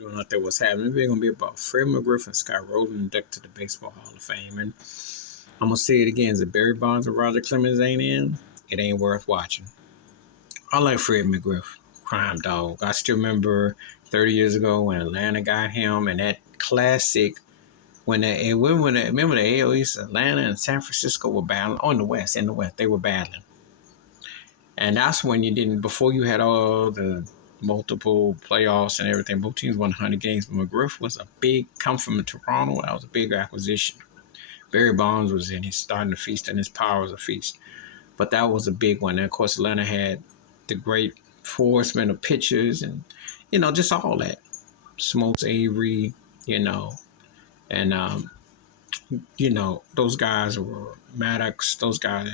Doing out there what's happening. We're gonna be about Fred McGriff and Scott Rolen inducted to the Baseball Hall of Fame. And I'm gonna say it again: is it Barry Bonds and Roger Clemens ain't in? It ain't worth watching. I like Fred McGriff, crime dog. I still remember 30 years ago when Atlanta got him, and that classic remember the AL East, Atlanta and San Francisco were battling in the West they were battling, and that's when before you had all the multiple playoffs and everything. Both teams won 100 games, but McGriff was come from Toronto. That was a big acquisition. Barry Bonds was in. He's starting to feast, and his power was a feast. But that was a big one. And of course, Atlanta had the great forcemen of pitchers and, just all that. Smokes Avery, and, those guys were Maddox, those guys,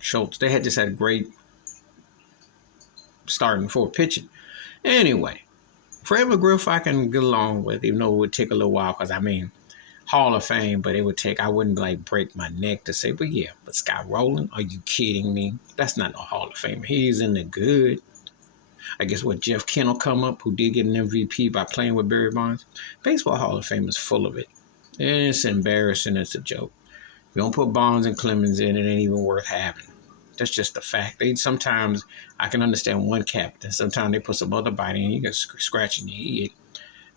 Schultz. They just had great starting for pitching. Anyway, Fred McGriff I can get along with, even though it would take a little while because, Hall of Fame, but I wouldn't break my neck to say, but Scott Rolen, are you kidding me? That's not no Hall of Fame. He's in the good. I guess Jeff Kent will come up, who did get an MVP by playing with Barry Bonds. Baseball Hall of Fame is full of it. And it's embarrassing. It's a joke. If you don't put Bonds and Clemons in, it ain't even worth having. That's just a fact. Sometimes I can understand one captain. Sometimes they put some other body in, you get scratching your head.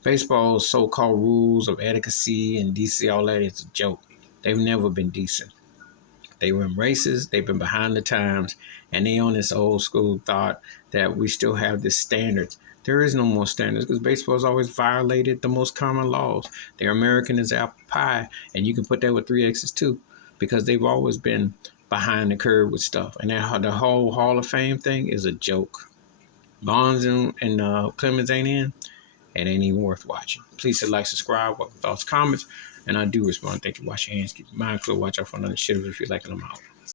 Baseball's so-called rules of etiquette and DC, all that is a joke. They've never been decent. They were in races, they've been behind the times, and they on this old school thought that we still have this standards. There is no more standards because baseball has always violated the most common laws. They're American as apple pie, and you can put that with 3 X's too, because they've always been behind the curve with stuff. And the whole Hall of Fame thing is a joke. Bonds and Clemens ain't in. It ain't even worth watching. Please hit like, subscribe, welcome thoughts, comments, and I do respond. Thank you. Wash your hands, keep your mind clear, watch out for another shit if you like them out.